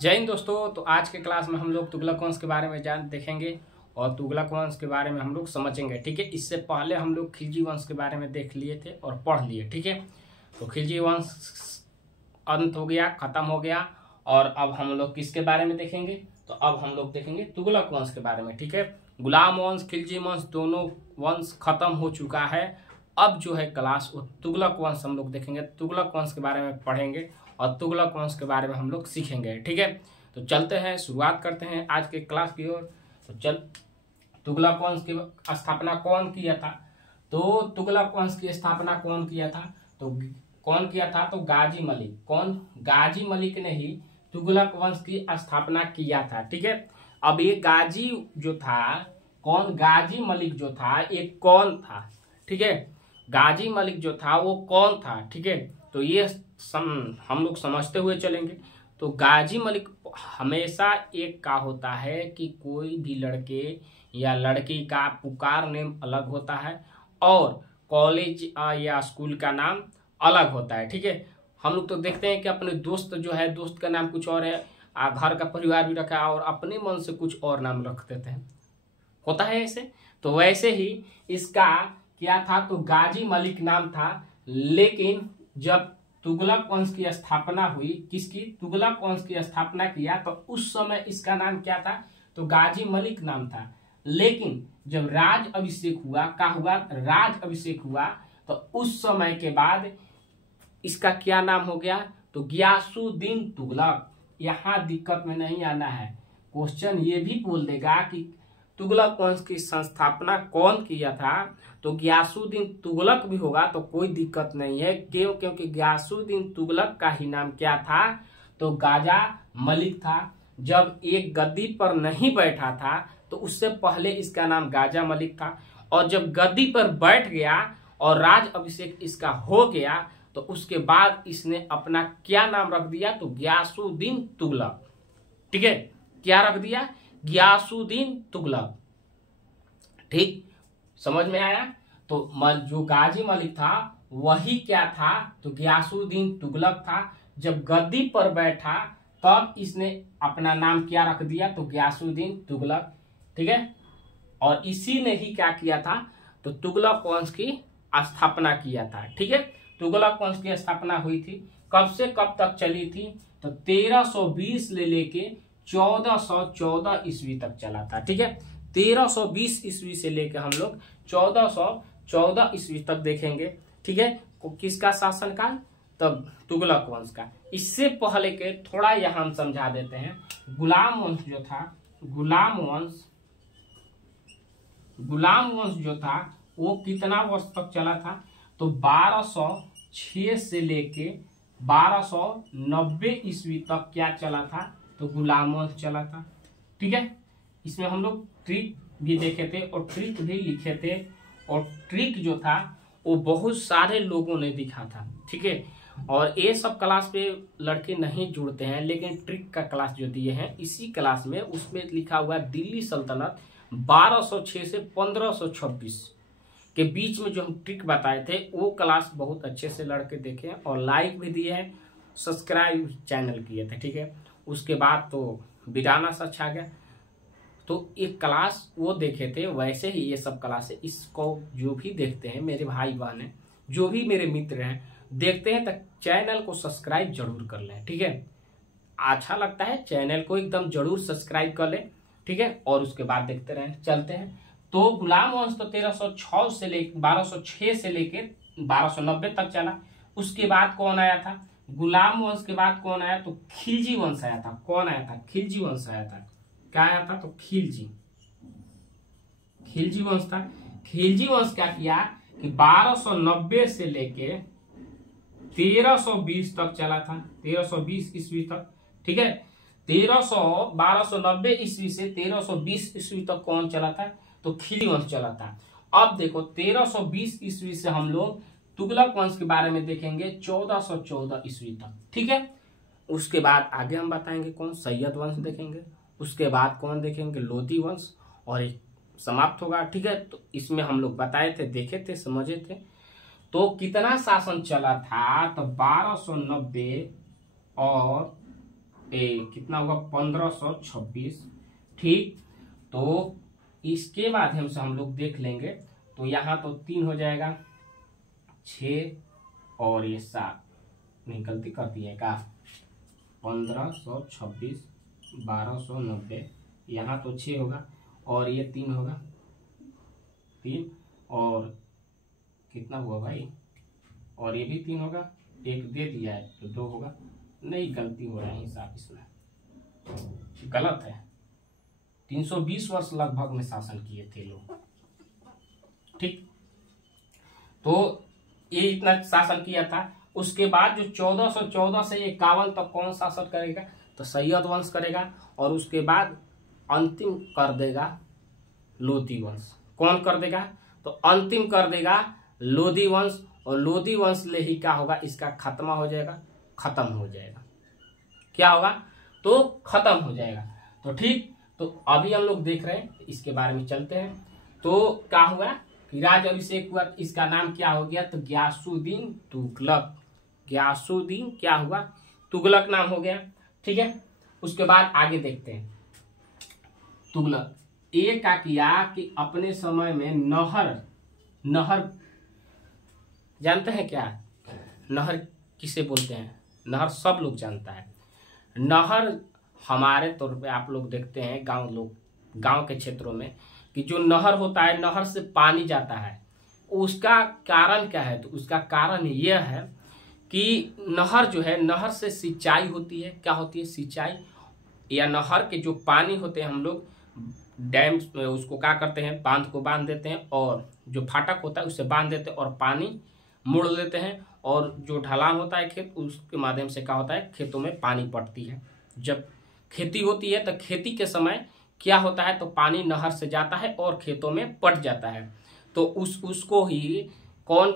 जय हिंद दोस्तों। तो आज के क्लास में हम लोग तुगलक वंश के बारे में देखेंगे और तुगलक वंश के बारे में हम लोग समझेंगे। ठीक है, इससे पहले हम लोग खिलजी वंश के बारे में देख लिए थे और पढ़ लिए। ठीक है, तो खिलजी वंश अंत हो गया, खत्म हो गया। और अब हम लोग किसके बारे में देखेंगे? तो अब हम लोग देखेंगे तुगलक वंश के बारे में। ठीक है, गुलाम वंश, खिलजी वंश दोनों वंश खत्म हो चुका है। अब जो है क्लास वो तुगलक वंश हम लोग देखेंगे, तुगलक वंश के बारे में पढ़ेंगे और तुगलक वंश के बारे में हम लोग सीखेंगे। ठीक है, तो चलते हैं, शुरुआत करते हैं आज के क्लास की ओर। तो चल, तुगलक वंश की स्थापना कौन किया था? तो तुगलक वंश की स्थापना कौन किया था? तो कौन किया था? तो गाजी मलिक। कौन? गाजी मलिक ने ही तुगलक वंश की स्थापना किया था। ठीक है, अब ये गाजी जो था, कौन? गाजी मलिक जो था ये कौन था? ठीक है, गाजी मलिक जो था वो कौन था? ठीक है, तो ये हम लोग समझते हुए चलेंगे। तो गाजी मलिक हमेशा एक का होता है कि कोई भी लड़के या लड़की का पुकार नेम अलग होता है और कॉलेज या स्कूल का नाम अलग होता है। ठीक है, हम लोग तो देखते हैं कि अपने दोस्त जो है, दोस्त का नाम कुछ और है, घर का परिवार भी रखा है और अपने मन से कुछ और नाम रख देते हैं, होता है ऐसे। तो वैसे ही इसका क्या था? तो गाजी मलिक नाम था। लेकिन जब तुगलक वंश की स्थापना हुई, किसकी? तुगलक वंश की स्थापना किया, तो उस समय इसका नाम क्या था? तो गाजी मलिक नाम था। लेकिन जब राज अभिषेक हुआ, क्या हुआ? राज अभिषेक हुआ, तो उस समय के बाद इसका क्या नाम हो गया? तो गियासुद्दीन तुगलक। यहां दिक्कत में नहीं आना है, क्वेश्चन ये भी बोल देगा कि तुगलक वंश की संस्थापना कौन किया था? तो गियासुद्दीन तुगलक भी होगा तो कोई दिक्कत नहीं है। क्यों? क्योंकि गियासुद्दीन तुगलक का ही नाम क्या था? तो गाजा मलिक था। जब एक गद्दी पर नहीं बैठा था तो उससे पहले इसका नाम गाजा मलिक था, और जब गद्दी पर बैठ गया और राज अभिषेक इसका हो गया तो उसके बाद इसने अपना क्या नाम रख दिया? तो गियासुद्दीन तुगलक। ठीक है, क्या रख दिया? गियासुद्दीन तुगलक। ठीक, समझ में आया? तो जो गाजी मलिक था वही क्या था? तो गियासुद्दीन तुगलक था। जब गद्दी पर बैठा तब इसने अपना नाम क्या रख दिया? तो गियासुद्दीन तुगलक। ठीक है, और इसी ने ही क्या किया था? तो तुगलक वंश की स्थापना किया था। ठीक है, तुगलक वंश की स्थापना हुई थी। कब से कब तक चली थी? तो 1320 ले लेके 1414 ईस्वी तक चला था। ठीक है, 1320 ईस्वी से लेकर हम लोग 1414 ईस्वी तक देखेंगे। ठीक है, किसका शासनकाल? तब तुगलक वंश का। इससे पहले के थोड़ा यहां हम समझा देते हैं। गुलाम वंश जो था, गुलाम वंश जो था वो कितना वर्ष तक चला था? तो 1206 से लेके 1290 ईस्वी तक क्या चला था? तो गुलाम वंश चला था। ठीक है, इसमें हम लोग ट्रिक भी देखे थे और ट्रिक भी लिखे थे, और ट्रिक जो था वो बहुत सारे लोगों ने दिखा था। ठीक है, और ये सब क्लास पे लड़के नहीं जुड़ते हैं, लेकिन ट्रिक का क्लास जो दिए हैं इसी क्लास में, उसमें लिखा हुआ दिल्ली सल्तनत 1206 से 1526 के बीच में जो हम ट्रिक बताए थे वो क्लास बहुत अच्छे से लड़के देखे हैं और लाइक भी दिए हैं, सब्सक्राइब चैनल किए थे। ठीक है, उसके बाद तो बिराना सा छा गया। तो एक क्लास वो देखे थे, वैसे ही ये सब क्लास है। इसको जो भी देखते हैं मेरे भाई बहन हैं, जो भी मेरे मित्र हैं देखते हैं, तो चैनल को सब्सक्राइब जरूर कर लें। ठीक है, अच्छा लगता है चैनल को एकदम जरूर सब्सक्राइब कर लें। ठीक है, और उसके बाद देखते रहें। चलते हैं। तो गुलाम वंश तो 1306 से लेकर 1206 से लेकर 1290 तक चला। उसके बाद कौन आया था? गुलाम वंश के बाद कौन आया? तो खिलजी वंश आया था। कौन आया था? खिलजी वंश आया था। क्या आया था? तो खिलजी वंश था। खिलजी वंश क्या किया कि 1290 से लेके 1320 तक चला था, 1320 ईस्वी तक। ठीक है, 1290 ईस्वी से 1320 ईस्वी तक कौन चला था? तो खिलजी वंश चला था। अब देखो 1320 ईस्वी से हम लोग तुगलक वंश के बारे में देखेंगे 1414 ईस्वी तक। ठीक है, उसके बाद आगे हम बताएंगे कौन? सैयद वंश देखेंगे। उसके बाद कौन देखेंगे? लोधी वंश, और एक समाप्त होगा। ठीक है, तो इसमें हम लोग बताए थे, देखे थे, समझे थे। तो कितना शासन चला था? तो 1290 और कितना होगा 1526। ठीक, तो इसके माध्यम से हम लोग देख लेंगे तो यहाँ तो 3 हो जाएगा, 6 और ये 7, नहीं गलती कर दी है का, 1526 1290, यहाँ तो 6 होगा और ये 3 होगा, 3 और कितना हुआ भाई, और ये भी 3 होगा, एक दे दिया है तो 2 होगा, नहीं गलती हो रहा है हिसाब, इसमें गलत है। 320 वर्ष लगभग में शासन किए थे लोग। ठीक, तो ये इतना शासन किया था। उसके बाद जो 1414 से 51 तक कौन शासन करेगा, तो सैयद वंश करेगा, और उसके बाद अंतिम कर देगा लोधी वंश। कौन कर देगा, तो अंतिम कर देगा लोधी वंश, और लोधी वंश ले ही क्या होगा, इसका खत्म हो जाएगा, खत्म हो जाएगा, क्या होगा, तो खत्म हो जाएगा। तो ठीक, तो अभी हम लोग देख रहे हैं, इसके बारे में चलते हैं। तो क्या हुआ कि राज अभिषेक हुआ, इसका नाम क्या हो गया, तो गियासुद्दीन तुगलक। गियासुद्दीन क्या हुआ, तुगलक नाम हो गया। ठीक है, उसके बाद आगे देखते हैं। तुगलक ये क्या किया कि अपने समय में नहर जानते हैं क्या, नहर किसे बोलते हैं, नहर सब लोग जानता है। नहर हमारे तौर पे आप लोग देखते हैं गांव के क्षेत्रों में कि जो नहर होता है, नहर से पानी जाता है, उसका कारण क्या है, तो उसका कारण यह है कि नहर जो है, नहर से सिंचाई होती है। क्या होती है, सिंचाई, या नहर के जो पानी होते हैं, हम लोग डैम उसको क्या करते हैं, बांध को बांध देते हैं, और जो फाटक होता है उससे बांध देते हैं और पानी मोड़ लेते हैं, और जो ढलान होता है खेत, उसके माध्यम से क्या होता है, खेतों में पानी पड़ती है। जब खेती होती है तो खेती के समय क्या होता है, तो पानी नहर से जाता है और खेतों में पट जाता है। तो उसको ही कौन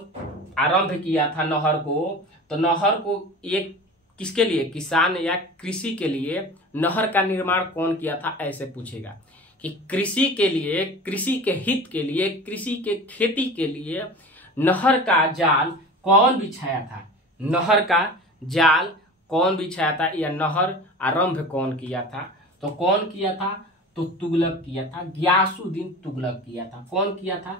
आरंभ किया था नहर को, तो नहर को एक किसके लिए, किसान या कृषि के लिए नहर का निर्माण कौन किया था, ऐसे पूछेगा कि कृषि के लिए, कृषि के हित के लिए, कृषि के खेती के लिए नहर का जाल कौन बिछाया था, नहर का जाल कौन बिछाया था, या नहर आरंभ कौन किया था, तो कौन किया था, तो तुगलक किया था, गियासुद्दीन तुगलक किया था। कौन किया था,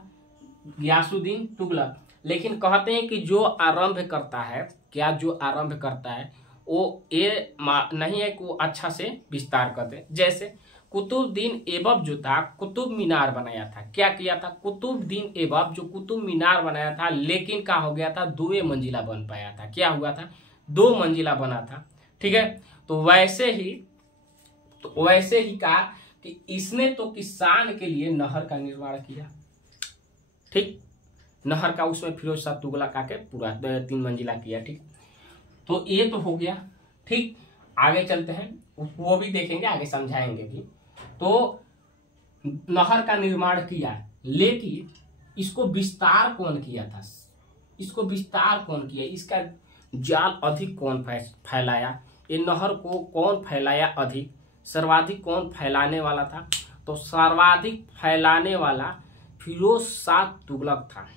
गियासुद्दीन तुगलक। लेकिन कहते हैं कि जो आरंभ करता है, क्या जो आरंभ करता है वो ये नहीं है कि वो अच्छा से विस्तार करते। जैसे कुतुबुद्दीन ऐबक जो था, कुतुब मीनार बनाया था। क्या किया था, कुतुबुद्दीन ऐबक जो कुतुब मीनार बनाया था, लेकिन क्या हो गया था, 2 मंजिला बन पाया था। क्या हुआ था, 2 मंजिला बना था। ठीक है, तो वैसे ही कहा कि इसने तो किसान के लिए नहर का निर्माण किया। ठीक, नहर का उसमें फिरोज शाह तुगलक आके पूरा 3 मंजिला किया। ठीक, तो ये तो हो गया। ठीक, आगे चलते हैं, वो भी देखेंगे, आगे समझाएंगे भी। तो नहर का निर्माण किया, लेकिन इसको विस्तार कौन किया था, इसको विस्तार कौन किया, इसका जाल अधिक कौन फैलाया, ये नहर को कौन फैलाया अधिक, सर्वाधिक कौन फैलाने वाला था, तो सर्वाधिक फैलाने वाला फिरोज शाह तुगलक था।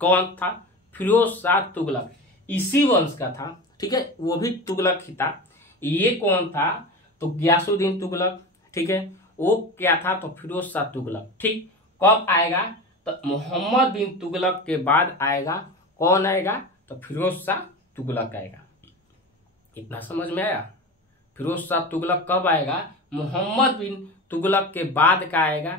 कौन था, फिरोज शाह तुगलक, इसी वंश का था। ठीक है, वो भी तुगलक ही था। ये कौन था, तो गियासुद्दीन तुगलक। ठीक है, वो क्या था, तो फिरोज शाह तुगलक। ठीक, कब आएगा, तो मोहम्मद बिन तुगलक के बाद आएगा, कौन आएगा, तो फिरोज शाह तुगलक आएगा। इतना समझ में आया, फिरोज शाह तुगलक कब आएगा, मोहम्मद बिन तुगलक के बाद का आएगा,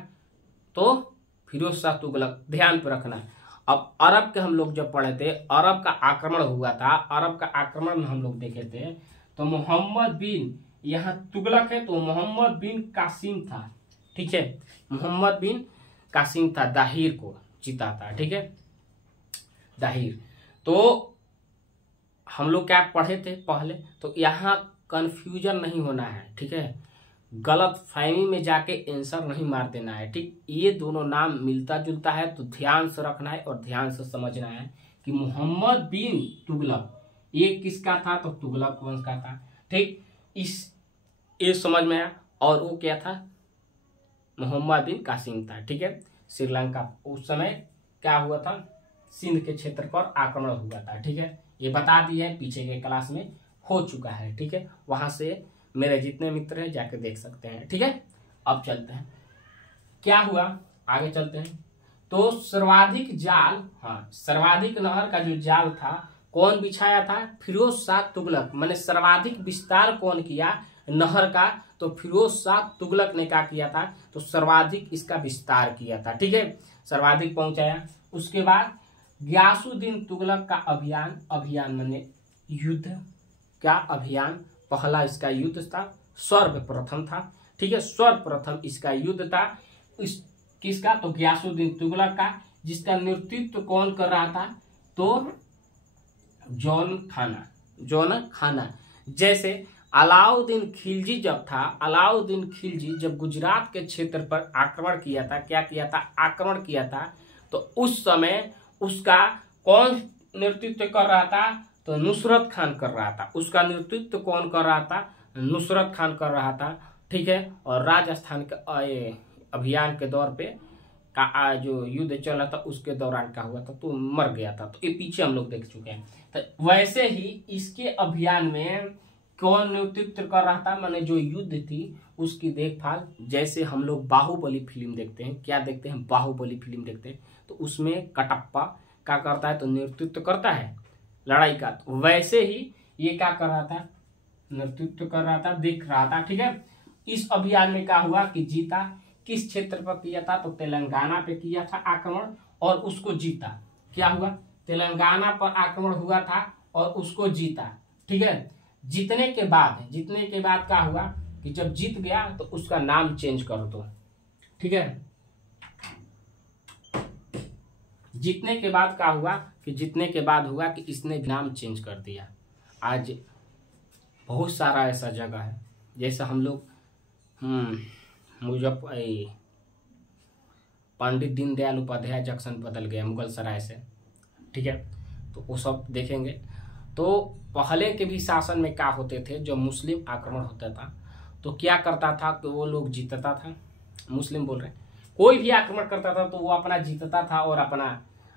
तो फिरोज शाह तुगलक। ध्यान पे रखना। अब अरब के हम लोग जब पढ़े थे, अरब का आक्रमण हुआ था, अरब का आक्रमण में हम लोग देखे थे, तो मोहम्मद बिन, यहाँ तुगलक है तो मोहम्मद बिन कासिम था। ठीक है, मोहम्मद बिन कासिम था, दाहिर को जीता था। ठीक है, दाहिर। तो हम लोग क्या पढ़े थे पहले, तो यहाँ कंफ्यूजन नहीं होना है। ठीक है, गलत फहमी में जाके आंसर नहीं मार देना है। ठीक, ये दोनों नाम मिलता जुलता है, तो ध्यान से रखना है और ध्यान से समझना है कि मोहम्मद बिन तुगलक ये किसका था, तो तुगलक वंश का था। ठीक, ये समझ में आया। और वो क्या था, मोहम्मद बिन कासिम था। ठीक है, श्रीलंका उस समय क्या हुआ था, सिंध के क्षेत्र पर आक्रमण हुआ था। ठीक है, ये बता दिया है, पीछे के क्लास में हो चुका है। ठीक है, वहां से मेरे जितने मित्र हैं जाके देख सकते हैं, ठीक है। अब चलते हैं क्या हुआ, आगे चलते हैं। तो सर्वाधिक जाल, हाँ, सर्वाधिक नहर का जो जाल था कौन बिछाया था, फिरोज शाह तुगलक। मैंने सर्वाधिक विस्तार कौन किया नहर का, तो फिरोज शाह तुगलक ने क्या किया था, तो सर्वाधिक इसका विस्तार किया था, ठीक है, सर्वाधिक पहुंचाया। उसके बाद गयासुद्दीन तुगलक का अभियान, अभियान माने युद्ध, क्या अभियान, पहला इसका युद्ध था, सर्वप्रथम था, ठीक है, सर्वप्रथम इसका युद्ध था इस किसका, तो गयासुद्दीन तुगलक का, जिसका नेतृत्व कौन कर रहा था, तो जौन खाना। जैसे अलाउद्दीन खिलजी जब था, अलाउद्दीन खिलजी जब गुजरात के क्षेत्र पर आक्रमण किया था, क्या किया था, आक्रमण किया था, तो उस समय उसका कौन नेतृत्व कर रहा था, तो नुसरत खान कर रहा था। उसका नेतृत्व कौन कर रहा था, नुसरत खान कर रहा था, ठीक है। और राजस्थान के अभियान के दौर पे का जो युद्ध चल रहा था उसके दौरान क्या हुआ था, तो मर गया था। तो ये पीछे हम लोग देख चुके हैं। तो वैसे ही इसके अभियान में कौन नेतृत्व कर रहा था, माने जो युद्ध थी उसकी देखभाल, जैसे हम लोग बाहुबली फिल्म देखते हैं, क्या देखते हैं, बाहुबली फिल्म देखते हैं, तो उसमें कटप्पा क्या करता है, तो नेतृत्व करता है लड़ाई का। तो वैसे ही ये क्या कर रहा था, नेतृत्व कर रहा था, देख रहा था, ठीक है। इस अभियान में क्या हुआ कि जीता, किस क्षेत्र पर किया था, तो तेलंगाना पे किया था आक्रमण और उसको जीता। क्या हुआ, तेलंगाना पर आक्रमण हुआ था और उसको जीता, ठीक है। जीतने के बाद क्या हुआ कि जब जीत गया तो उसका नाम चेंज कर दो, ठीक है। जीतने के बाद क्या हुआ कि जीतने के बाद हुआ कि इसने नाम चेंज कर दिया। आज बहुत सारा ऐसा जगह है, जैसे हम लोग पंडित दीनदयाल उपाध्याय जंक्शन बदल गया मुगल सराय से, ठीक है, तो वो सब देखेंगे। तो पहले के भी शासन में क्या होते थे, जब मुस्लिम आक्रमण होता था तो क्या करता था कि वो लोग जीतता था, मुस्लिम बोल रहे हैं, कोई भी आक्रमण करता था तो वो अपना जीतता था और अपना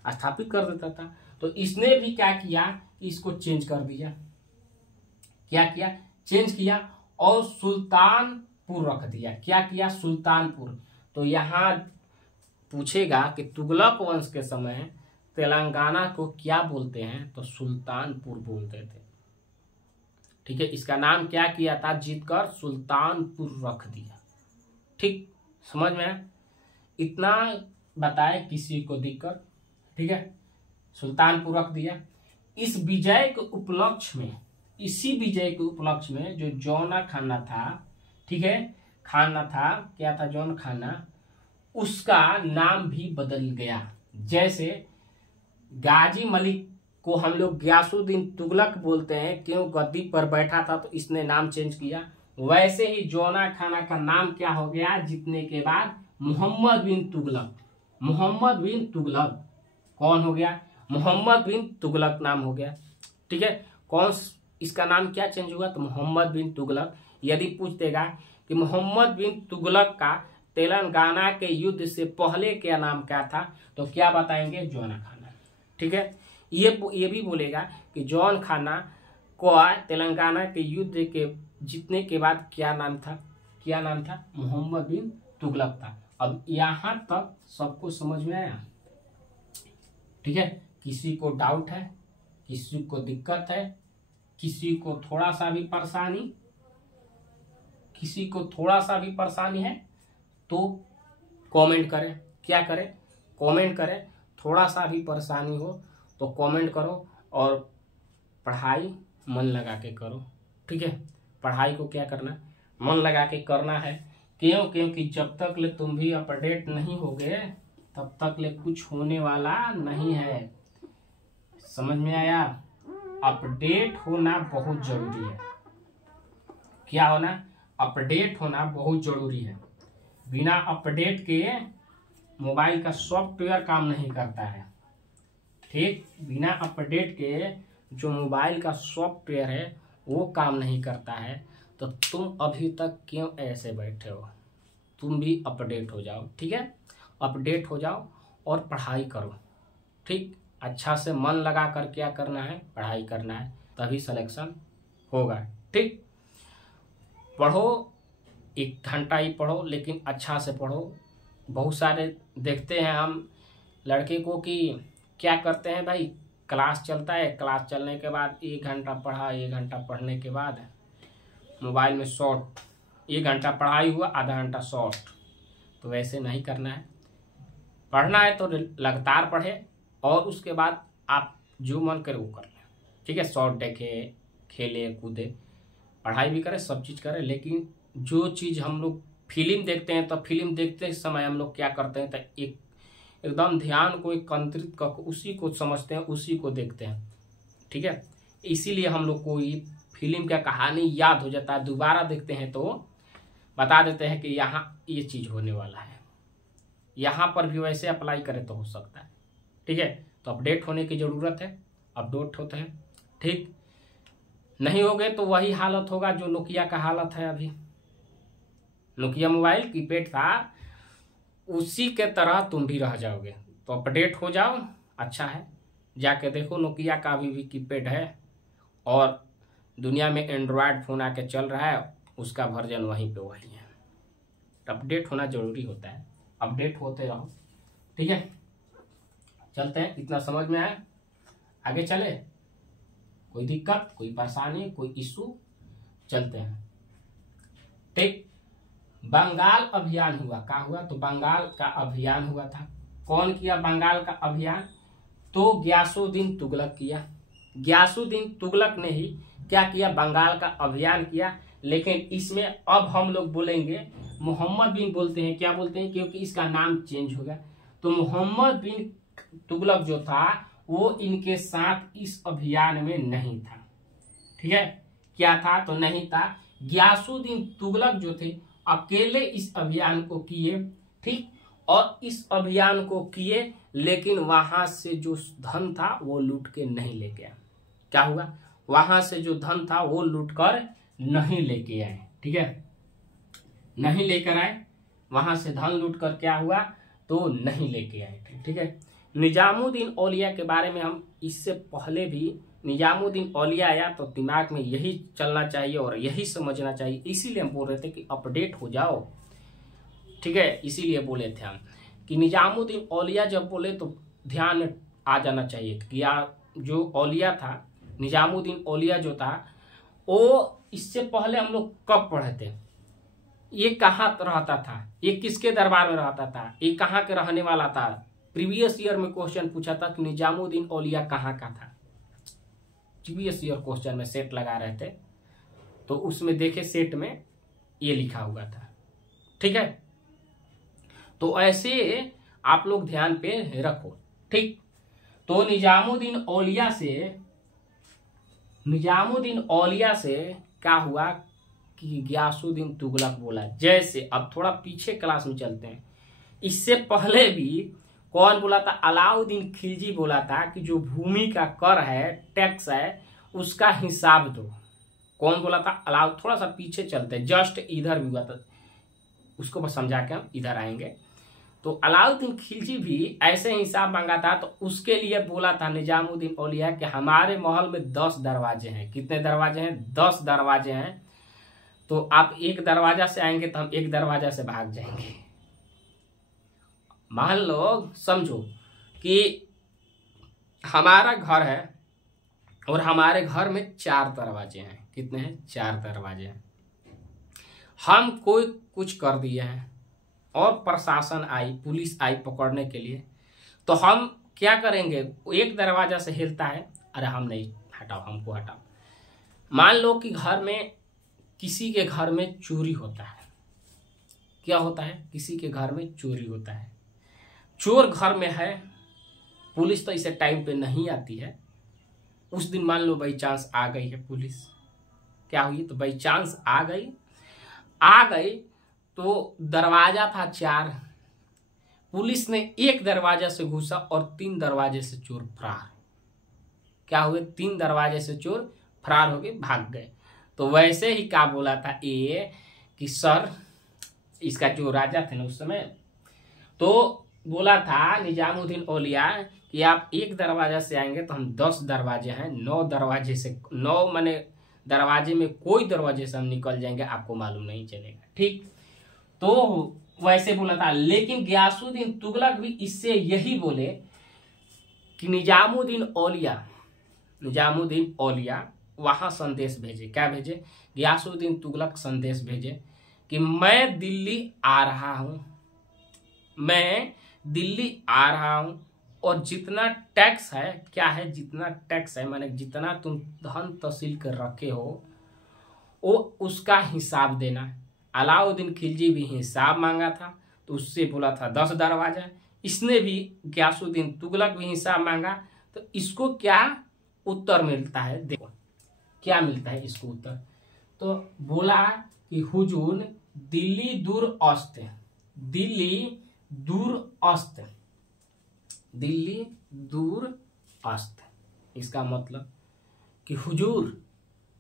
स्थापित कर देता था। तो इसने भी क्या किया, इसको चेंज कर दिया, क्या किया, चेंज किया और सुल्तानपुर रख दिया। क्या किया, सुल्तानपुर। तो यहाँ पूछेगा कि तुगलक वंश के समय तेलंगाना को क्या बोलते हैं, तो सुल्तानपुर बोलते थे, ठीक है। इसका नाम क्या किया था, जीतकर सुल्तानपुर रख दिया, ठीक, समझ में आया? इतना बताए किसी को दिक्कत, ठीक है, सुल्तानपुर रख दिया। इस विजय के उपलक्ष्य में, इसी विजय के उपलक्ष्य में जो जौना खाना था, ठीक है, खाना था, क्या था, जौन खाना, उसका नाम भी बदल गया। जैसे गाजी मलिक को हम लोग गयासुद्दीन तुगलक बोलते हैं, क्यों, गद्दी पर बैठा था तो इसने नाम चेंज किया। वैसे ही जौना खाना का नाम क्या हो गया जीतने के बाद, मोहम्मद बिन तुगलक। मोहम्मद बिन तुगलक कौन हो गया, मोहम्मद बिन तुगलक नाम हो गया, ठीक है। कौन, इसका नाम क्या चेंज हुआ, तो मोहम्मद बिन तुगलक। यदि पूछ देगा कि मोहम्मद बिन तुगलक का तेलंगाना के युद्ध से पहले क्या नाम क्या था, तो क्या बताएंगे, जौना खाना, ठीक है। ये भी बोलेगा कि जौन खाना को तेलंगाना के युद्ध के जीतने के बाद क्या नाम था, क्या नाम था, मोहम्मद बिन तुगलक था। अब यहाँ तक सबको समझ में आया, ठीक है। किसी को डाउट है, किसी को दिक्कत है, किसी को थोड़ा सा भी परेशानी, किसी को थोड़ा सा भी परेशानी है तो कमेंट करें, क्या करें, कमेंट करें। थोड़ा सा भी परेशानी हो तो कमेंट करो और पढ़ाई मन लगा के करो, ठीक है। पढ़ाई को क्या करना, मन लगा के करना है। क्योंकि जब तक ले तुम भी अपडेट नहीं होगे तब तक ले कुछ होने वाला नहीं है, समझ में आया? अपडेट होना बहुत जरूरी है। क्या होना, अपडेट होना बहुत जरूरी है। बिना अपडेट के मोबाइल का सॉफ्टवेयर काम नहीं करता है, ठीक। बिना अपडेट के जो मोबाइल का सॉफ्टवेयर है वो काम नहीं करता है। तो तुम अभी तक क्यों ऐसे बैठे हो, तुम भी अपडेट हो जाओ, ठीक है। अपडेट हो जाओ और पढ़ाई करो, ठीक। अच्छा से मन लगा कर क्या करना है, पढ़ाई करना है, तभी सिलेक्शन होगा, ठीक। पढ़ो, 1 घंटा ही पढ़ो, लेकिन अच्छा से पढ़ो। बहुत सारे देखते हैं हम लड़के को कि क्या करते हैं भाई, क्लास चलता है, क्लास चलने के बाद 1 घंटा पढ़ा, 1 घंटा पढ़ने के बाद मोबाइल में शॉर्ट, 1 घंटा पढ़ाई हुआ, आधा घंटा शॉर्ट। तो वैसे नहीं करना है। पढ़ना है तो लगातार पढ़े और उसके बाद आप जो मन करे वो कर लें, ठीक है। शॉर्ट देखे, खेले कूदे, पढ़ाई भी करें, सब चीज़ करें, लेकिन जो चीज़ हम लोग फिल्म देखते हैं तो फिल्म देखते समय हम लोग क्या करते हैं, तो एकदम ध्यान को एकत्रित कर उसी को समझते हैं, उसी को देखते हैं, ठीक है। इसीलिए हम लोग को ये फिल्म का कहानी याद हो जाता है, दोबारा देखते हैं तो बता देते हैं कि यहाँ ये चीज़ होने वाला है। यहाँ पर भी वैसे अप्लाई करें तो हो सकता है, ठीक है। तो अपडेट होने की ज़रूरत है, अपडेट होते हैं, ठीक। नहीं हो गए तो वही हालत होगा जो नोकिया का हालत है। अभी नोकिया मोबाइल कीपैड था, उसी के तरह तुम भी रह जाओगे। तो अपडेट हो जाओ, अच्छा है। जाके देखो नोकिया का भी कीपैड है और दुनिया में एंड्रॉयड फ़ोन आके चल रहा है, उसका वर्जन वहीं पे वही है। तो अपडेट होना ज़रूरी होता है, अपडेट होते रहो, ठीक है। चलते हैं, इतना समझ में आया, आगे चले। कोई दिक्कत, कोई परेशानी, कोई इशू, चलते हैं, ठीक। बंगाल अभियान हुआ, क्या हुआ, तो बंगाल का अभियान हुआ था। कौन किया बंगाल का अभियान, तो गयासुद्दीन तुगलक किया। गयासुद्दीन तुगलक ने ही क्या किया, बंगाल का अभियान किया। लेकिन इसमें अब हम लोग बोलेंगे मोहम्मद बिन बोलते हैं, क्या बोलते हैं, क्योंकि इसका नाम चेंज हो गया। तो मोहम्मद बिन तुगलक जो था वो इनके साथ इस अभियान में नहीं था, ठीक है। क्या था, तो नहीं था। गयासुद्दीन तुगलक जो थे अकेले इस अभियान को किए, ठीक। और इस अभियान को किए, लेकिन वहां से जो धन था वो लूट के नहीं लेके आए। क्या हुआ, वहां से जो धन था वो लूट कर नहीं लेके आए, ठीक है, नहीं लेकर आए। वहां से धन लूट कर क्या हुआ, तो नहीं लेके आए, ठीक है। निजामुद्दीन औलिया के बारे में हम इससे पहले भी, निजामुद्दीन औलिया आया तो दिमाग में यही चलना चाहिए और यही समझना चाहिए। इसीलिए हम बोल रहे थे कि अपडेट हो जाओ, ठीक है। इसीलिए बोले थे हम कि निजामुद्दीन औलिया जब बोले तो ध्यान आ जाना चाहिए कि जो औलिया था, निजामुद्दीन औलिया जो था, वो इससे पहले हम लोग कब पढ़े थे, ये कहाँ रहता था, ये किसके दरबार में रहता था, ये कहाँ के रहने वाला था। प्रीवियस ईयर में क्वेश्चन पूछा था कि निजामुद्दीन औलिया कहाँ का था। प्रीवियस ईयर क्वेश्चन में सेट लगा रहे थे तो उसमें देखे सेट में ये लिखा हुआ था, ठीक है। तो ऐसे आप लोग ध्यान पे रखो, ठीक। तो निजामुद्दीन औलिया से क्या हुआ कि गयासुद्दीन तुगलक बोला। जैसे अब थोड़ा पीछे क्लास में चलते हैं, इससे पहले भी कौन बोला था, अलाउद्दीन खिलजी बोला था कि जो भूमि का कर है, टैक्स है, उसका हिसाब दो। कौन बोला था, थोड़ा सा पीछे चलते हैं, जस्ट इधर भी हुआ था, उसको बस समझा के हम इधर आएंगे। तो अलाउद्दीन खिलजी भी ऐसे हिसाब मांगा था, तो उसके लिए बोला था निजामुद्दीन औलिया कि हमारे महल में 10 दरवाजे हैं। कितने दरवाजे हैं, 10 दरवाजे हैं। तो आप एक दरवाजा से आएंगे तो हम एक दरवाजा से भाग जाएंगे। मान लो, समझो कि हमारा घर है और हमारे घर में 4 दरवाजे हैं। कितने हैं, 4 दरवाजे हैं। हम कोई कुछ कर दिए हैं और प्रशासन आई, पुलिस आई पकड़ने के लिए, तो हम क्या करेंगे, एक दरवाजा से हिलता है, अरे हम नहीं, हटाओ, हमको हटाओ। मान लो कि घर में, किसी के घर में चोरी होता है। क्या होता है, किसी के घर में चोरी होता है, चोर घर में है, पुलिस तो इसे टाइम पे नहीं आती है। उस दिन मान लो बाई चांस आ गई है पुलिस, क्या हुई, तो बाई चांस आ गई तो दरवाजा था 4, पुलिस ने एक दरवाजा से घुसा और 3 दरवाजे से चोर फरार। क्या हुए, 3 दरवाजे से चोर फरार हो गए, भाग गए। तो वैसे ही क्या बोला था ये कि सर, इसका जो राजा थे ना उस समय, तो बोला था निजामुद्दीन औलिया कि आप एक दरवाजा से आएंगे तो हम 10 दरवाजे हैं, 9 दरवाजे से, 9 माने दरवाजे में कोई दरवाजे से हम निकल जाएंगे, आपको मालूम नहीं चलेगा। ठीक, तो वैसे बोला था। लेकिन गियासुद्दीन तुगलक भी इससे यही बोले कि निजामुद्दीन औलिया वहां संदेश भेजे। क्या भेजे? गियासुद्दीन तुगलक संदेश भेजे कि मैं दिल्ली आ रहा हूं और जितना टैक्स है, क्या है, जितना टैक्स है माने जितना तुम धन तहसील कर रखे हो वो उसका हिसाब देना। अलाउद्दीन खिलजी भी हिसाब मांगा था, तो उससे बोला था 10 दरवाजा। इसने भी, गियासुद्दीन तुगलक भी हिसाब मांगा। तो इसको क्या उत्तर मिलता है, देखो क्या मिलता है इसको उत्तर। तो बोला कि हुजूर दिल्ली दूर अस्त। इसका मतलब कि हुजूर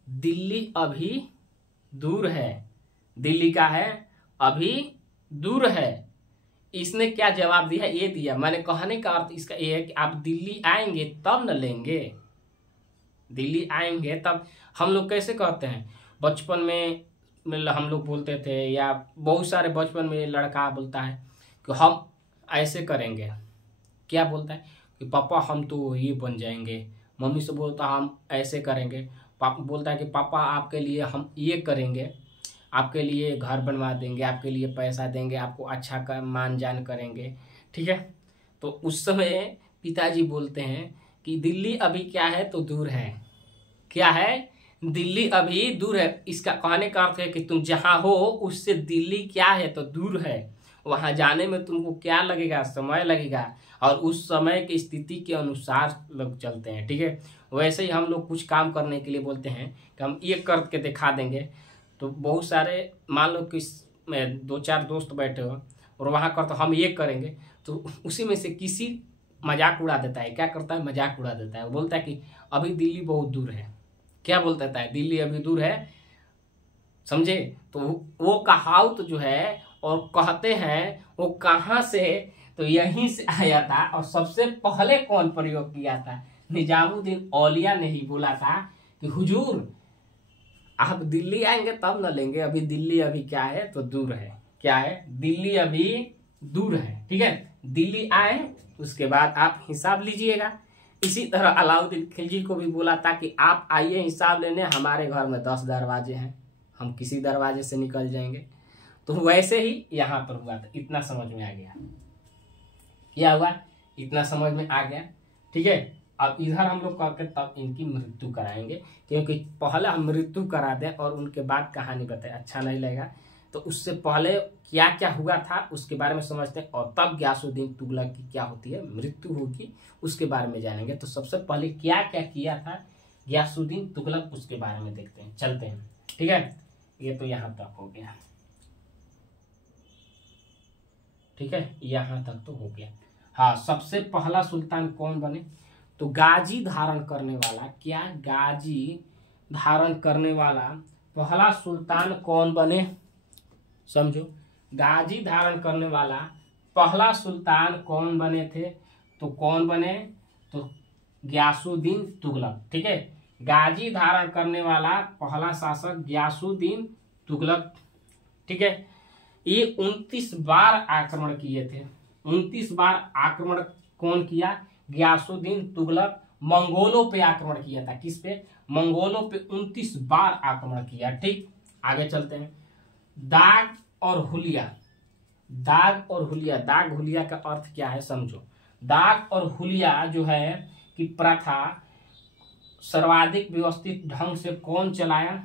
दिल्ली अभी दूर है, दिल्ली का है अभी दूर है। इसने क्या जवाब दिया? ये दिया। मैंने कहने का अर्थ इसका ये है कि आप दिल्ली आएंगे तब न लेंगे, दिल्ली आएंगे तब। हम लोग कैसे कहते हैं, बचपन में हम लोग बोलते थे, या बहुत सारे बचपन में लड़का बोलता है कि हम ऐसे करेंगे। क्या बोलता है कि पापा हम तो ये बन जाएंगे। मम्मी से बोलता हम ऐसे करेंगे। पापा बोलता है कि पापा आपके लिए हम ये करेंगे, आपके लिए घर बनवा देंगे, आपके लिए पैसा देंगे, आपको अच्छा का मान जान करेंगे। ठीक है, तो उस समय पिताजी बोलते हैं कि दिल्ली अभी क्या है, तो दूर है। क्या है? दिल्ली अभी दूर है। इसका कहने का अर्थ है कि तुम जहाँ हो उससे दिल्ली क्या है, तो दूर है। वहां जाने में तुमको क्या लगेगा? समय लगेगा, और उस समय की स्थिति के अनुसार लोग चलते हैं। ठीक है, वैसे ही हम लोग कुछ काम करने के लिए बोलते हैं कि हम ये करके दिखा देंगे। तो बहुत सारे, मान लो कि 2-4 दोस्त बैठे हो और वहाँ कर तो हम ये करेंगे, तो उसी में से किसी मजाक उड़ा देता है। क्या करता है? मजाक उड़ा देता है। वो बोलता है कि अभी दिल्ली बहुत दूर है। क्या बोलता है? दिल्ली अभी दूर है, समझे? तो वो कहावत जो है और कहते हैं वो कहाँ से, तो यहीं से आया था। और सबसे पहले कौन प्रयोग किया था? निजामुद्दीन औलिया ने ही बोला था कि हुजूर आप दिल्ली आएंगे तब न लेंगे, अभी दिल्ली अभी क्या है, तो दूर है। क्या है? दिल्ली अभी दूर है। ठीक है, दिल्ली आए उसके बाद आप हिसाब लीजिएगा। इसी तरह अलाउद्दीन खिलजी को भी बोला था कि आप आइए हिसाब लेने, हमारे घर में 10 दरवाजे हैं, हम किसी दरवाजे से निकल जाएंगे। तो वैसे ही यहाँ पर हुआ था। इतना समझ में आ गया? क्या हुआ? इतना समझ में आ गया। ठीक है, अब इधर हम लोग करके तब इनकी मृत्यु कराएंगे, क्योंकि पहले हम मृत्यु करा दें और उनके बाद कहानी बताए, अच्छा नहीं लगेगा। तो उससे पहले क्या क्या हुआ था उसके बारे में समझते हैं, और तब गियासुद्दीन तुगलक की क्या होती है, मृत्यु होगी, उसके बारे में जानेंगे। तो सबसे पहले क्या क्या किया था गियासुद्दीन तुगलक, उसके बारे में देखते हैं, चलते हैं। ठीक है, ये तो यहाँ तक हो गया। ठीक है, यहाँ तक तो हो गया। हाँ, सबसे पहला सुल्तान कौन बने? तो गाजी धारण करने वाला, क्या गाजी धारण करने वाला पहला सुल्तान कौन बने? समझो, गाजी धारण करने वाला पहला सुल्तान कौन बने थे? तो कौन बने? तो गियासुद्दीन तुगलक। ठीक है, गाजी धारण करने वाला पहला शासक गियासुद्दीन तुगलक। ठीक है, ये 29 बार आक्रमण किए थे। 29 बार आक्रमण कौन किया? गियासुद्दीन तुगलक मंगोलों पे आक्रमण किया था। किस पे? मंगोलों पे 29 बार आक्रमण किया। ठीक, आगे चलते हैं। दाग और हुलिया। दाग और हुलिया, दाग हुलिया का अर्थ क्या है समझो। दाग और हुलिया जो है कि प्रथा सर्वाधिक व्यवस्थित ढंग से कौन चलाया?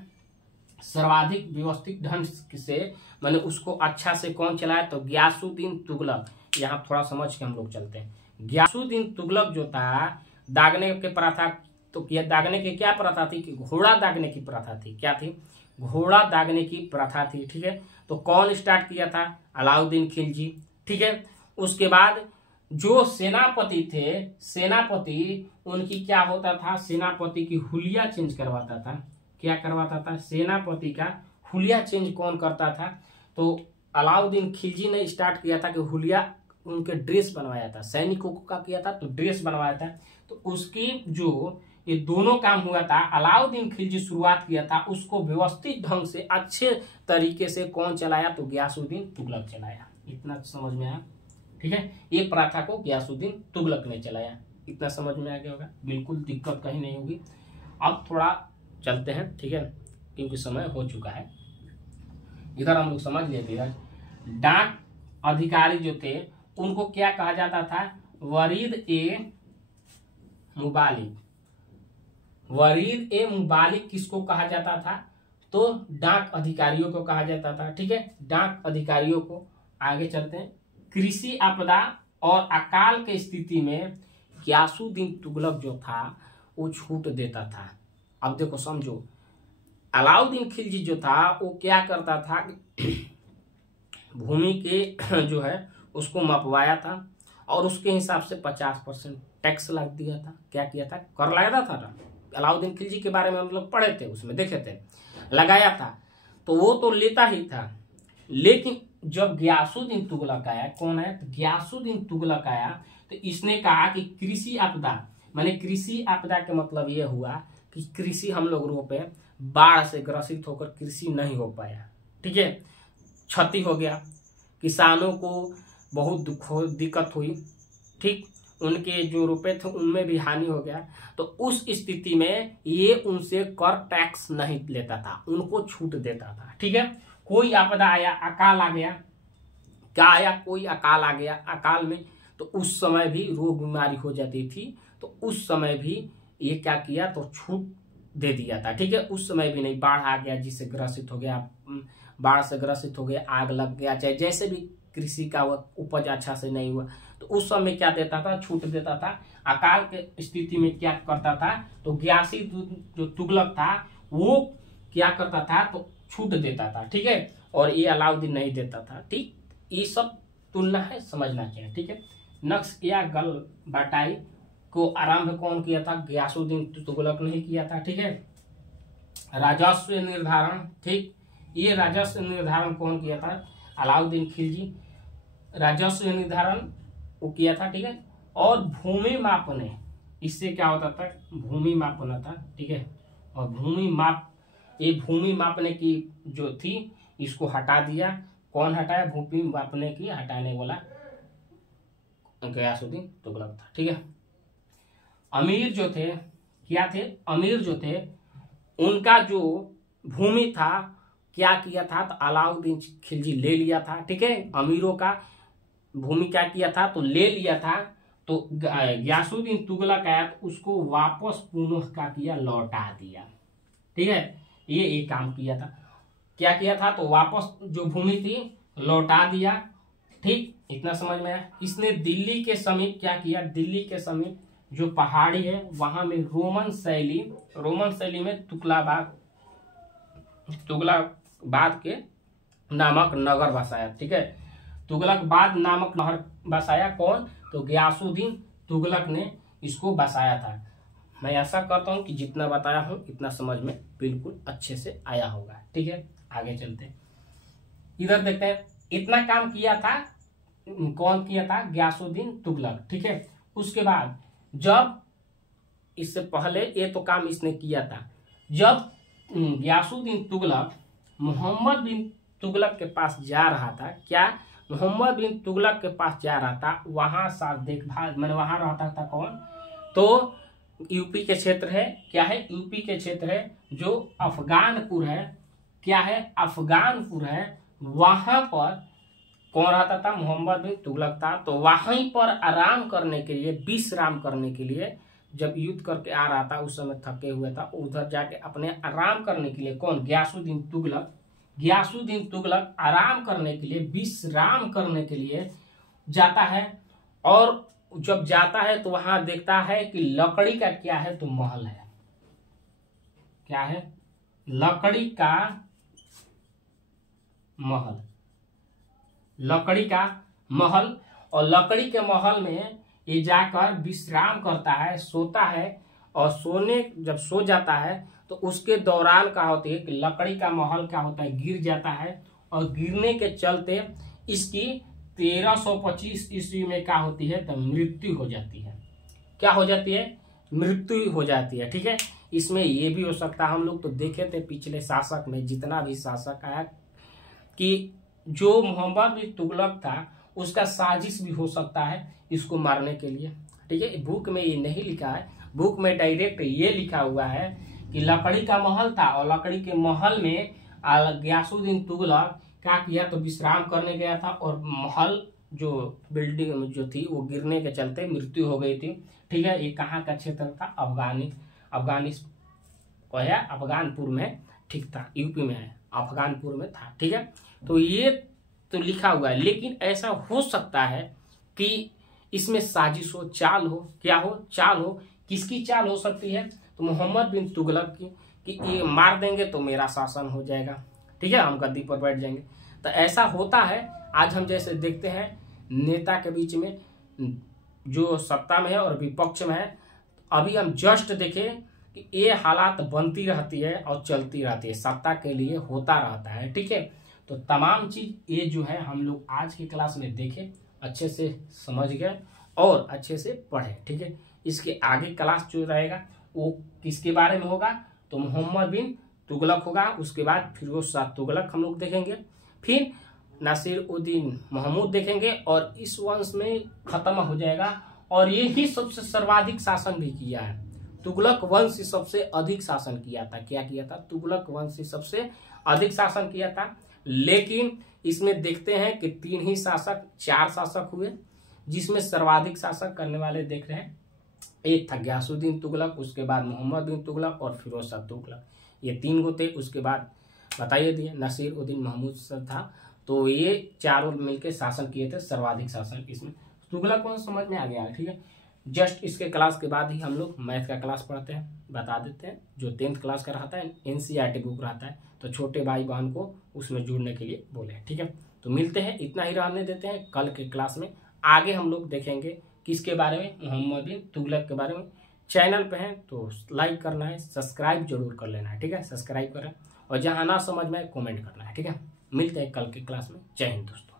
सर्वाधिक व्यवस्थित ढंग से मैंने उसको अच्छा से कौन चलाया? तो गियासुद्दीन तुगलक। यहाँ थोड़ा समझ के हम लोग चलते हैं। गियासुद्दीन तुगलक जो था, दागने के प्रथा, तो यह दागने की क्या प्रथा थी कि घोड़ा दागने की प्रथा थी। क्या थी? घोड़ा दागने की प्रथा थी। ठीक है, तो कौन स्टार्ट किया था? अलाउद्दीन खिलजी। ठीक है, उसके बाद जो सेनापति थे, सेनापति उनकी क्या होता था? सेनापति की हुलिया चेंज करवाता था। क्या करवाता था? सेनापति का हुलिया चेंज कौन करता था? तो अलाउद्दीन खिलजी ने स्टार्ट किया था कि हुलिया उनके ड्रेस बनवाया था। सैनिकों का किया था तो ड्रेस बनवाया था। तो उसकी जो ये दोनों काम हुआ था। अलाउद्दीन खिलजी शुरुआत किया था, उसको व्यवस्थित ढंग से अच्छे तरीके से कौन चलाया? तो गयासुद्दीन तुगलक चलाया। इतना समझ में आया? ठीक है, ये प्रथा को गयासुद्दीन तुगलक ने चलाया। इतना समझ में आ गया होगा, बिल्कुल दिक्कत कहीं नहीं होगी। अब थोड़ा चलते हैं, ठीक है, क्योंकि समय हो चुका है। इधर हम लोग समझ लेते हैं, डाक अधिकारी जो थे उनको क्या कहा जाता था? वरीद ए मुबालिक। वरीद ए मुबालिक किसको कहा जाता था? तो डाक अधिकारियों को कहा जाता था। ठीक है, डाक अधिकारियों को। आगे चलते हैं। कृषि आपदा और अकाल की स्थिति में गयासुद्दीन तुगलक जो था वो छूट देता था। अब देखो समझो, अलाउद्दीन खिलजी जो था वो क्या करता था कि भूमि के जो है उसको मपवाया था और उसके हिसाब से 50% टैक्स लगा दिया था। क्या किया था? कर लगाया था ना। अलाउद्दीन खिलजी के बारे में हम लोग पढ़े थे, उसमें देखे थे, लगाया था तो वो तो लेता ही था। लेकिन जब गयासुद्दीन तुगलक आया, कौन है? तो गयासुद्दीन तुगलक आया तो इसने कहा कि कृषि आपदा, माने कृषि आपदा के मतलब ये हुआ कि कृषि हम लोग रोपे, बाढ़ से ग्रसित होकर कृषि नहीं हो पाया। ठीक है, क्षति हो गया, किसानों को बहुत दिक्कत हुई। ठीक, उनके जो रुपए थे उनमें भी हानि हो गया। तो उस स्थिति में ये उनसे कर टैक्स नहीं लेता था, उनको छूट देता था। ठीक है, कोई आपदा आया, अकाल आ गया, क्या आया? कोई अकाल आ गया। अकाल में तो उस समय भी रोग बीमारी हो जाती थी, तो उस समय भी ये क्या किया? तो छूट दे दिया था। ठीक है, उस समय भी नहीं। बाढ़ आ गया, जिससे ग्रसित हो गया, बाढ़ से ग्रसित हो गया, आग लग गया, चाहे जैसे भी कृषि का उपज अच्छा से नहीं हुआ, तो उस समय क्या देता था? छूट देता था। अकाल के स्थिति में क्या करता था? तो गयासुद्दीन जो तुगलक था वो क्या करता था? तो छूट देता था। ठीक है, और ये अलाउद्दीन नहीं देता था। ठीक, ये सब तुलना है, समझना चाहिए। ठीक है, नक्श या गल बटाई को आरंभ कौन किया था? गयासुद्दीन तुगलक ने किया था। ठीक है, राजस्व निर्धारण, ठीक, ये राजस्व निर्धारण कौन किया था? अलाउद्दीन खिलजी। राजस्व निर्धारण वो किया था। ठीक है, और भूमि मापने, इससे क्या होता था? भूमि मापना था। ठीक है, और भूमि माप, ये भूमि मापने की जो थी इसको हटा दिया। कौन हटाया? भूमि मापने की हटाने वाला गयासुद्दीन तुगलक था। ठीक है, अमीर जो थे, क्या थे? अमीर जो थे उनका जो भूमि था क्या किया था? तो अलाउद्दीन खिलजी ले लिया था। ठीक है, अमीरों का भूमि क्या किया था? तो ले लिया था। तो गयासुद्दीन तुगलक आया तो उसको वापस पुनः क्या किया? लौटा दिया। ठीक है, ये काम किया था। क्या किया था? तो वापस जो भूमि थी लौटा दिया। ठीक, इतना समझ में आया। इसने दिल्ली के समीप क्या किया? दिल्ली के समीप जो पहाड़ी है वहां में रोमन शैली में तुगलकाबाद के नामक नगर बसाया। ठीक है, तुगलकाबाद नामक नगर बसाया। कौन? तो गयासुद्दीन तुगलक ने इसको बसाया था। मैं ऐसा करता हूं कि जितना बताया हूं इतना समझ में बिल्कुल अच्छे से आया होगा। ठीक है, आगे चलते हैं। इधर देखते हैं, इतना काम किया था, कौन किया था? गयासुद्दीन तुगलक। ठीक है, उसके बाद जब इससे पहले ये तो काम इसने किया था, जब गयासुद्दीन तुगलक मोहम्मद बिन तुगलक के पास जा रहा था, क्या? मोहम्मद बिन तुगलक के पास जा रहा था, वहां साथ देखभाल, मैंने वहां रहता था। कौन? तो यूपी के क्षेत्र है, क्या है? यूपी के क्षेत्र है, जो अफगानपुर है। क्या है? अफगानपुर है। वहां पर कौन रहता था? मोहम्मद बिन तुगलक था। तो वहीं पर आराम करने के लिए, विश्राम करने के लिए, जब युद्ध करके आ रहा था उस समय थके हुए था, उधर जाके अपने आराम करने के लिए, कौन? गयासुद्दीन तुगलक आराम करने के लिए, विश्राम करने के लिए जाता है। और जब जाता है तो वहां देखता है कि लकड़ी का क्या है? तो महल है। क्या है? लकड़ी का महल। लकड़ी का महल, और लकड़ी के महल में ये जाकर विश्राम करता है, सोता है। और जब सो जाता है तो उसके दौरान क्या होती है कि लकड़ी का महल क्या होता है? गिर जाता है। और गिरने के चलते इसकी 1325 ईस्वी में क्या होती है? तो मृत्यु हो जाती है। क्या हो जाती है? मृत्यु हो जाती है। ठीक है, इसमें ये भी हो सकता है, हम लोग तो देखे थे पिछले शासक में जितना भी शासक आया कि जो मोहम्मद बिन तुगलक था उसका साजिश भी हो सकता है इसको मारने के लिए। ठीक है, बुक में ये नहीं लिखा है, बुक में डायरेक्ट ये लिखा हुआ है कि लकड़ी का महल था और लकड़ी के महल में गयासुद्दीन तुगलक क्या किया तो विश्राम करने गया था और महल जो बिल्डिंग जो थी वो गिरने के चलते मृत्यु हो गई थी। ठीक है, ये कहाँ का क्षेत्र था? अफगानपुर में, ठीक था, यूपी में है, अफगानपुर में था। ठीक है, तो ये तो लिखा हुआ है, लेकिन ऐसा हो सकता है कि इसमें साजिश हो, चाल हो, क्या हो? चाल हो। किसकी चाल हो सकती है? तो मोहम्मद बिन तुगलक की, कि ये मार देंगे तो मेरा शासन हो जाएगा। ठीक है, हम गद्दी पर बैठ जाएंगे। तो ऐसा होता है, आज हम जैसे देखते हैं नेता के बीच में जो सत्ता में है और विपक्ष में है, अभी हम जस्ट देखें कि ये हालात बनती रहती है और चलती रहती है, सत्ता के लिए होता रहता है। ठीक है, तो तमाम चीज ये जो है हम लोग आज की क्लास में देखें, अच्छे से समझ गए और अच्छे से पढ़े। ठीक है, इसके आगे क्लास जो रहेगा वो किसके बारे में होगा? तो मोहम्मद बिन तुगलक होगा, उसके बाद फिरोज शाह तुगलक हम लोग देखेंगे, फिर नासिरुद्दीन महमूद देखेंगे और इस वंश में खत्म हो जाएगा। और ये ही सबसे सर्वाधिक शासन भी किया है, तुगलक वंश से सबसे अधिक शासन किया था। क्या किया था? तुगलक वंश से सबसे अधिक शासन किया था। लेकिन इसमें देखते हैं कि 4 शासक हुए, जिसमें सर्वाधिक शासक करने वाले देख रहे हैं, एक था गयासुद्दीन तुगलक, उसके बाद मोहम्मद बिन तुगलक और फिरोज शाह तुगलक, ये 3 गो थे। उसके बाद बताइए दिए नासिरुद्दीन महमूद था। तो ये चारों मिलकर शासन किए थे, सर्वाधिक शासन इसमें। तुगलक वंश समझ में आ गया। ठीक है, जस्ट इसके क्लास के बाद ही हम लोग मैथ का क्लास पढ़ते हैं, बता देते हैं। जो 10th क्लास का रहता है NCERT बुक रहता है, तो छोटे भाई बहन को उसमें जुड़ने के लिए बोले। ठीक है, तो मिलते हैं, इतना ही रहने देते हैं। कल के क्लास में आगे हम लोग देखेंगे किसके बारे में? मोहम्मद बिन तुगलक के बारे में। चैनल पे हैं तो लाइक करना है, सब्सक्राइब जरूर कर लेना है। ठीक है, सब्सक्राइब करें और जहाँ ना समझ में कमेंट करना है। ठीक है, मिलते हैं कल की क्लास में। जय हिंद दोस्तों।